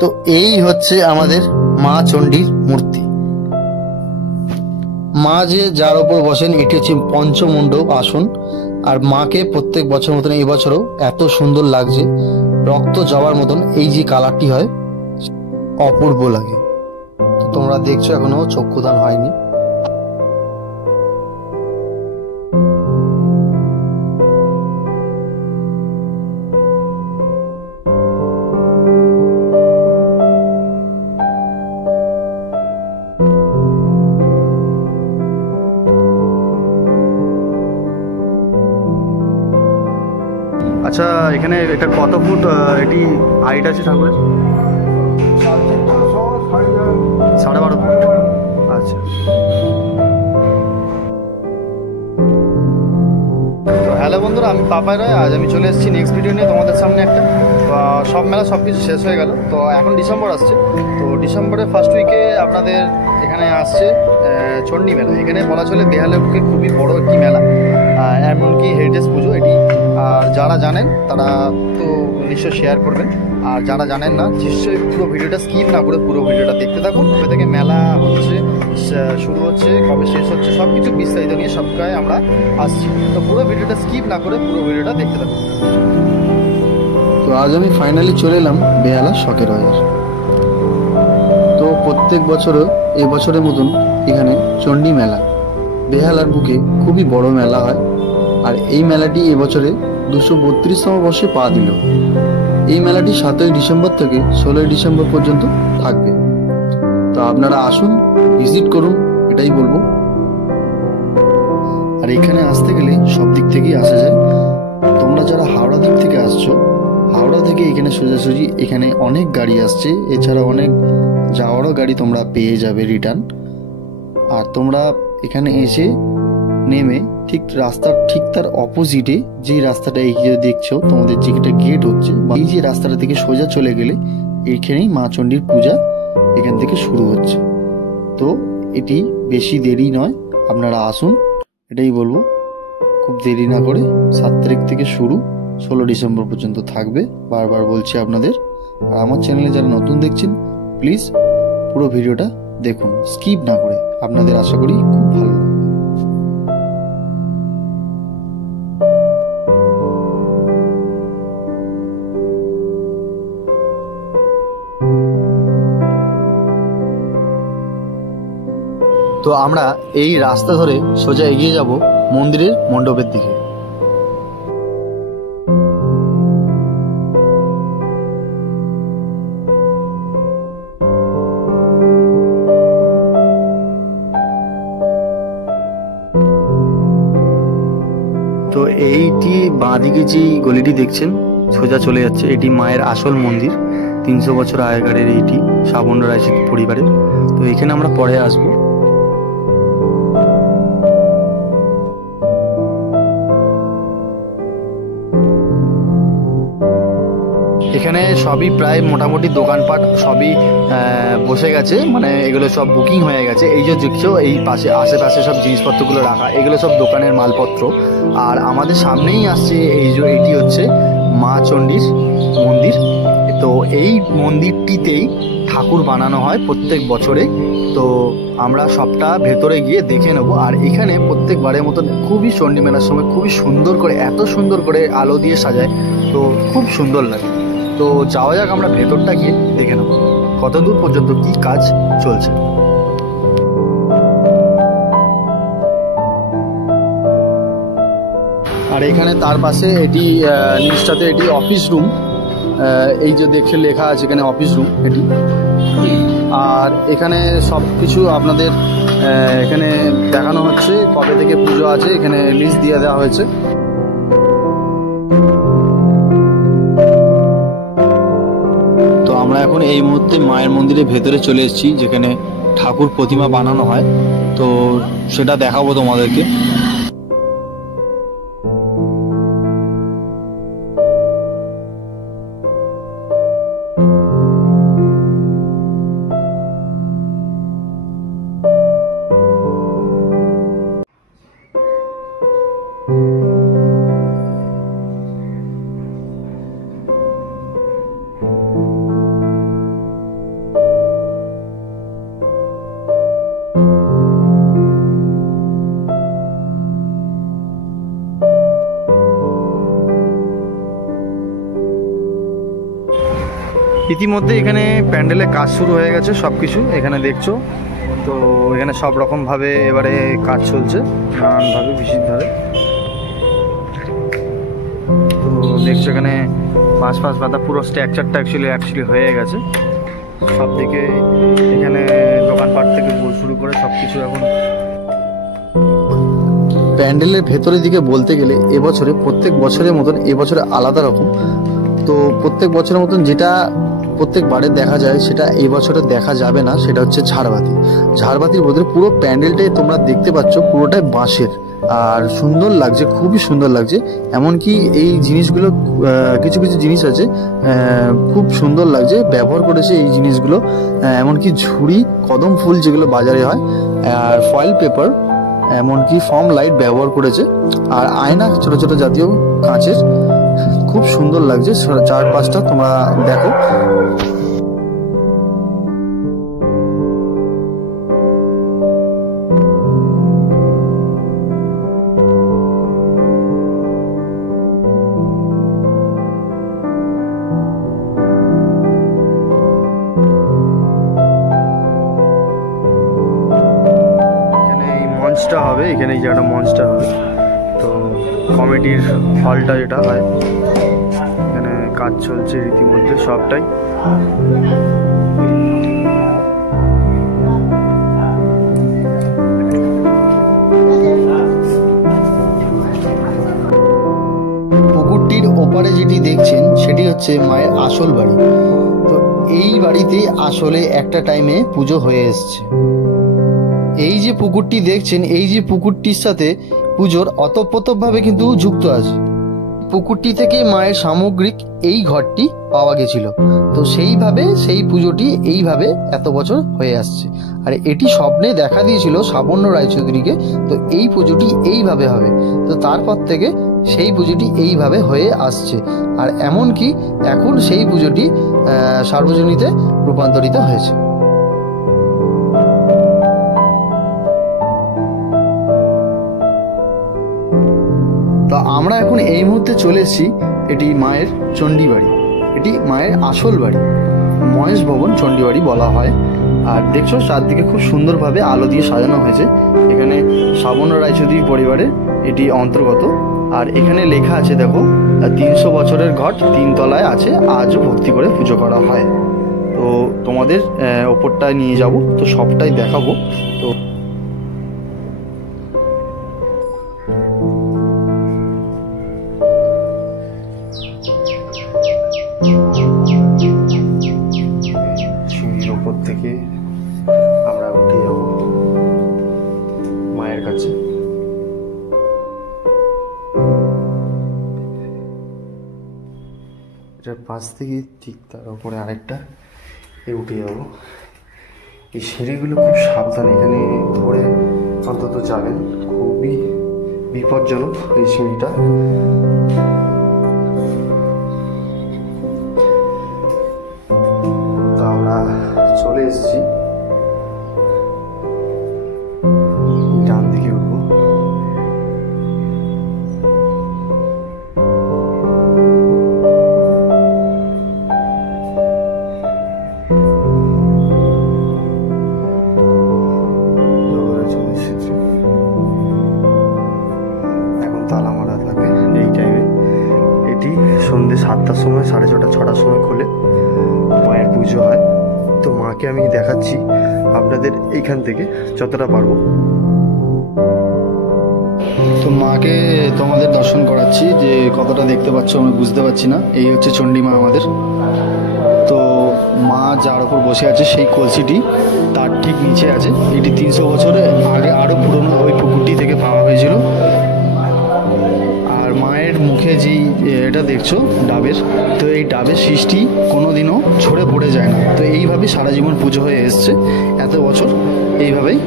তো এই হচ্ছে আমাদের মা চণ্ডীর মূর্তি। মা যে যার ওপর বসেন এটি হচ্ছে পঞ্চমুণ্ড আসন। আর মাকে প্রত্যেক বছর মতন এই বছরও এত সুন্দর লাগছে, রক্ত জবার মতন এই যে কালারটি হয় অপূর্ব লাগে। তো তোমরা দেখছো এখনো চক্ষুদান হয়নি। আচ্ছা, এখানে এটা কত ফুট এটি হাইট আছে ঠাকুরের? 12.5 ফুট। আচ্ছা, তো হ্যালো বন্ধুরা, আমি পাপাই রায়। আজ আমি চলে এসেছি নেক্সট ভিডিও নিয়ে তোমাদের সামনে একটা। তো সব মেলা সব কিছু শেষ হয়ে গেল, তো এখন ডিসেম্বর আসছে। তো ডিসেম্বরের ফার্স্ট উইকে আপনাদের এখানে আসছে চণ্ডী মেলা। এখানে বলা চলে বেহালার বুকে খুবই বড় একটি মেলা, এমনকি হেরিটেজ পুজো এটি। আর যারা জানেন তারা তো নিশ্চয়ই শেয়ার করবেন, আর যারা জানেন না নিশ্চয়ই পুরো ভিডিওটা স্কিপ না করে পুরো ভিডিওটা দেখতে থাকুন। কবে থেকে মেলা হচ্ছে, শুরু হচ্ছে, কবে শেষ হচ্ছে, সব কিছু বিস্তারিত নিয়ে সবটাই আমরা আসছি। তো পুরো ভিডিওটা স্কিপ না করে পুরো ভিডিওটা দেখতে থাকুন। তো আজ আমি ফাইনালি চলে এলাম বেহালা শখের বাজার। তো প্রত্যেক বছরও এই বছরের মতন এখানে চণ্ডী মেলা বেহালার বুকে খুবই বড় মেলা হয়। আর এই মেলাটি এবছরে 232তম বর্ষে পা দিল। এই মেলাটি 7ই ডিসেম্বর থেকে 16ই ডিসেম্বর পর্যন্ত থাকবে। তো আপনারা আসুন, ভিজিট করুন, এটাই বলবো। আর এখানে আসতে গেলে সব দিক থেকেই আসা যায়। তোমরা যারা হাওড়া দিক থেকে আসছো, হাওড়া থেকে এখানে সোজাসুজি এখানে অনেক গাড়ি আসছে, এছাড়া অনেক যাওয়ারও গাড়ি তোমরা পেয়ে যাবে রিটার্ন। আর তোমরা এখানে এসে নেমে ঠিক রাস্তার ঠিক তার অপোজিটে যে রাস্তাটা এগিয়ে দেখছো, তোমাদের যেটা গেট হচ্ছে, এই যে রাস্তাটা থেকে সোজা চলে গেলে এইখানেই মা চণ্ডীর পূজা এখান থেকে শুরু হচ্ছে। তো এটি বেশি দেরি নয়, আপনারা আসুন, এটাই বলবো। খুব দেরি না করে 7 তারিখ থেকে শুরু, 16 ডিসেম্বর পর্যন্ত থাকবে, বারবার বলছি আপনাদের। আর আমার চ্যানেলে যারা নতুন দেখছেন প্লিজ পুরো ভিডিওটা দেখুন, স্কিপ না করে। আপনাদের আশা করি খুব ভালো লাগবে। তো আমরা এই রাস্তা ধরে সোজা এগিয়ে যাব মন্দিরের মণ্ডপের দিকে। তো এইটি বাঁদিকে যে গলিটি দেখছেন সোজা চলে যাচ্ছে, এটি মায়ের আসল মন্দির। 300 বছর আগেকারের এইটি, শ্রাবণ রায় পরিবারের। তো এখানে আমরা পরে আসবো। এখানে সবই প্রায় মোটামুটি দোকানপাট সবই বসে গেছে, মানে এগুলো সব বুকিং হয়ে গেছে। এই যে দেখছো এই পাশে আশেপাশে সব জিনিসপত্রগুলো রাখা, এগুলো সব দোকানের মালপত্র। আর আমাদের সামনেই আসছে এই যে এটি হচ্ছে মা চণ্ডীর মন্দির। তো এই মন্দিরটিতেই ঠাকুর বানানো হয় প্রত্যেক বছরে। তো আমরা সবটা ভেতরে গিয়ে দেখে নেব। আর এখানে প্রত্যেকবারের মতন খুবই চণ্ডী মেলার সময় খুবই সুন্দর করে, এত সুন্দর করে আলো দিয়ে সাজায়, তো খুব সুন্দর লাগে। তো যাওয়া যাক, আমরা ভেতরটা গিয়ে দেখে নেব কত দূর পর্যন্ত কি কাজ চলছে। আর এখানে তার পাশে এটি নিচটাতে এটি অফিস রুম, এই যে দেখে লেখা আছে এখানে অফিস রুম এটি। আর এখানে সব কিছু আপনাদের এখানে দেখানো হচ্ছে, কবে থেকে পুজো আছে এখানে লিস্ট দিয়ে দেওয়া হয়েছে। তো আমরা এখন এই মুহূর্তে মায়ের মন্দিরের ভেতরে চলে এসেছি, যেখানে ঠাকুর প্রতিমা বানানো হয়। তো সেটা দেখাবো তোমাদেরকে। ইতিমধ্যে এখানে প্যান্ডেলের কাজ শুরু হয়ে গেছে, সব কিছু এখানে দেখছো। তো এখানে সব রকমভাবে এবারে কাজ চলছে নানানভাবে বিশেষভাবে। তো দেখছো এখানে পাঁচ পাতা পুরো স্ট্রাকচারটা অ্যাকচুয়ালি হয়ে গেছে সব দিকে। এখানে দোকানপাট থেকে শুরু করে সব কিছু এখন। প্যান্ডেলের ভেতরের দিকে বলতে গেলে এবছরে প্রত্যেক বছরের মতন এবছরে আলাদা রকম। তো প্রত্যেক বছরের মতন যেটা প্রত্যেকবারে দেখা যায় সেটা এই বছরে দেখা যাবে না, সেটা হচ্ছে ঝাড়বাতির বদলে পুরো প্যান্ডেলটাই তোমরা দেখতে পাচ্ছ পুরোটাই বাঁশের, আর সুন্দর লাগছে, খুবই সুন্দর লাগছে। এমনকি এই জিনিসগুলো কিছু কিছু জিনিস আছে খুব সুন্দর লাগছে, ব্যবহার করেছে এই জিনিসগুলো। এমনকি ঝুড়ি, কদম ফুল যেগুলো বাজারে হয়, আর ফয়েল পেপার, এমনকি ফর্ম লাইট ব্যবহার করেছে, আর আয়না ছোট ছোট জাতীয় কাঁচের। খুব সুন্দর লাগছে চারপাশটা, তোমরা দেখো। মঞ্চটা হবে এখানে, এই জায়গাটা মঞ্চটা হবে। তো কমিটির হলটা যেটা হয়, এখানে কাজ চলছে রীতিমধ্যে সবটাই। পুকুরটির ওপারে যেটি দেখছেন সেটি হচ্ছে মায়ের আসল বাড়ি। তো এই বাড়িতে আসলে একটা টাইমে পুজো হয়ে এসছে। এই যে পুকুরটি দেখছেন, এই যে পুকুরটির সাথে পুজোর অতপ্রতভাবে কিন্তু যুক্ত আছে। পুকুরটি থেকে মায়ের সামগ্রিক এই ঘরটি পাওয়া গেছিল। তো সেইভাবে সেই পুজোটি এইভাবে এত বছর হয়ে আসছে। আর এটি স্বপ্নে দেখা দিয়েছিল সাবর্ণ রায়চৌধুরীকে, তো এই পুজোটি এইভাবে হবে। তো তারপর থেকে সেই পুজোটি এইভাবে হয়ে আসছে। আর এমনকি এখন সেই পুজোটি সার্বজনীতে রূপান্তরিত হয়েছে। তো আমরা এখন এই মুহূর্তে চলে এসেছি, এটি মায়ের চণ্ডী বাড়ি, এটি মায়ের আসল বাড়ি, মহেশ ভবন চণ্ডী বাড়ি বলা হয়। আর দেখছো চারদিকে খুব সুন্দরভাবে আলো দিয়ে সাজানো হয়েছে। এখানে সাবর্ণ রায়চৌধুরী পরিবারের এটি অন্তর্গত। আর এখানে লেখা আছে দেখো, 300 বছরের ঘট 3 তলায় আছে, আজও ভক্তি করে পুজো করা হয়। তো তোমাদের ওপরটায় নিয়ে যাব, তো সবটাই দেখাবো। তো সিঁড়ির ওপর থেকে আমরা উঠে যাব মায়ের কাছে। এটার পাশ থেকে ঠিক তার উপরে আরেকটা উঠে যাব। এই সিঁড়িগুলো খুব সাবধান, এখানে ধরে অন্তত যাবেন, খুবই বিপজ্জনক এই সিঁড়িটা। তো আমরা চলে এসেছি, ডান দিকে উঠবো। এখন তালা মারা থাকে এই টাইমে। এটি সন্ধ্যে 7টার সময়, 6:30, 6টার সময় খোলে, মায়ের পুজো হয়। তো মাকে আমি দেখাচ্ছি আপনাদের এইখান থেকে যতটা পারবো। তো মাকে তোমাদের দর্শন করাচ্ছি, যে কতটা দেখতে পাচ্ছ আমি বুঝতে পারছি না। এই হচ্ছে চণ্ডী মা আমাদের। তো মা যার উপর বসে আছে সেই কলসিটি তার ঠিক নিচে আছে। এটি 300 বছরের আগে আরও পুরনো ওই পুকুরটি থেকে পাওয়া হয়েছিল। আর মায়ের মুখে যেই এটা দেখছো ডাবের, তো এই ডাবের সৃষ্টি কোনোদিনও ঝরে পড়ে যায় না। তো এইভাবেই সারা জীবন পুজো হয়ে এসছে এত বছর, এইভাবেই।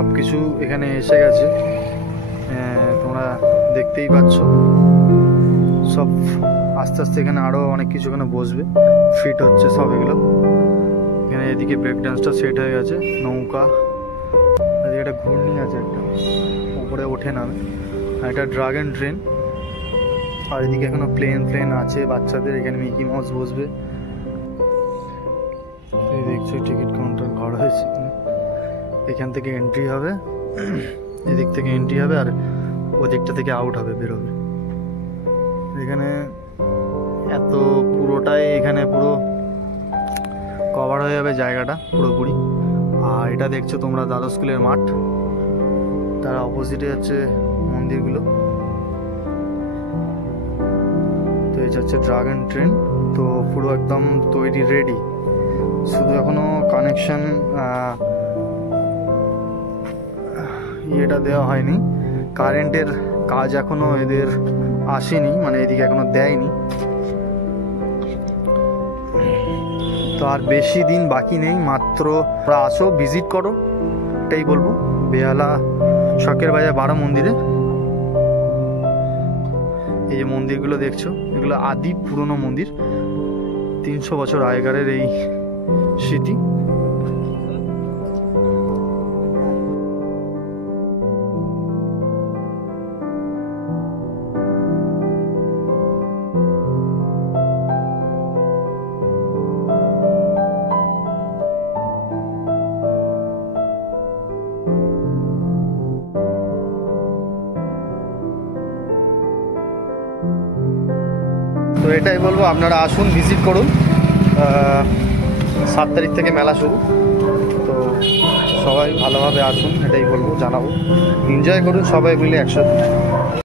সব কিছু এখানে এসে গেছে, তোমরা দেখতেই পাচ্ছ। সব আস্তে আস্তে এখানে আরও অনেক কিছু এখানে বসবে, ফিট হচ্ছে সব এগুলো। এখানে এদিকে ব্রেক ডান্সটা সেট হয়ে গেছে, নৌকা, এদিকে একটা ঘূর্ণি আছে, একটা উপরে ওঠে নামে, আর একটা ড্রাগন ট্রেন। আর এদিকে এখনো প্লেন আছে বাচ্চাদের, এখানে মিকি মাউস বসবে। এই দেখছো টিকিট কাউন্টার ঘর হয়েছে, এখান থেকে এন্ট্রি হবে, এদিক থেকে এন্ট্রি হবে আর ওদিকটা থেকে আউট হবে, বেরোবে। এখানে এত পুরোটাই এখানে পুরো কভার হয়ে যাবে জায়গাটা পুরোপুরি। আর এটা দেখছো তোমরা দ্বাদশ স্কুলের মাঠ, তার অপোজিটে হচ্ছে মন্দিরগুলো। তো এটা হচ্ছে ড্রাগন ট্রেন, তো পুরো একদম তৈরি রেডি, শুধু এখনো কানেকশন ইয়েটা দেওয়া হয়নি, কারেন্টের কাজ এখনো এদের আসেনি, মানে এদিকে এখনো দেয়নি। তো আর বেশি দিন বাকি নেই, মাত্র আসো ভিজিট করো, এটাই বলবো। বেহালা শখের বাজার 12 মন্দিরে এই যে মন্দিরগুলো দেখছো, এগুলো আদি পুরনো মন্দির, 300 বছর আগেকারের এই স্মৃতি। তো এটাই বলবো, আপনারা আসুন, ভিজিট করুন। 7 তারিখ থেকে মেলা শুরু, তো সবাই ভালোভাবে আসুন, এটাই বলবো, জানাবো। এনজয় করুন সবাই মিলে একসাথে।